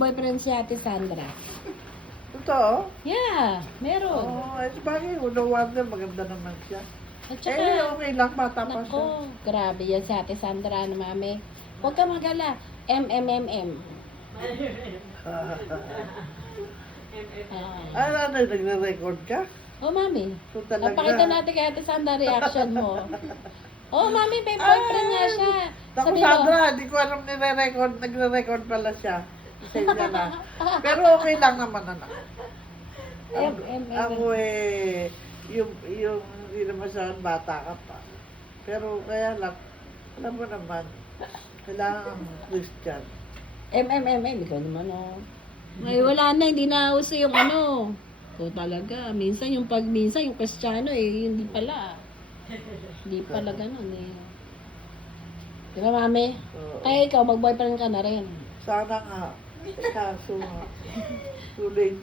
Boyfriend si Ate Sandra. Totoo? Yeah, meron. Oo, oh, bagay. No wonder, maganda naman siya. At Eh, saka, okay lang, bata pa siya. nako, grabe yan si Ate Sandra, ano, mami. Huwag ka magala. MMMM. Ano, nagre-record ka? Oh, mami. So, talaga. Napakita natin kay Ate Sandra reaction mo. Oh, mami, may boyfriend nga siya. Naku, Sabi mo, Sandra, hindi ko alam nire-record. Nagre-record pala siya. Pasensya na. Pero okay lang naman, anak. Ako yung hindi naman sa bata ka pa. Pero kaya lang, alam mo naman, kailangan Christian. MMMM, ikaw naman, oh. Ay, wala na, hindi na uso yung ano. So, talaga, minsan yung Kristiyano, hindi pala. Hindi pala ganun, eh. Di ba, mami? Oo. Kaya ikaw, mag-boyfriend ka na rin. Sana nga. Kaso nga. Too late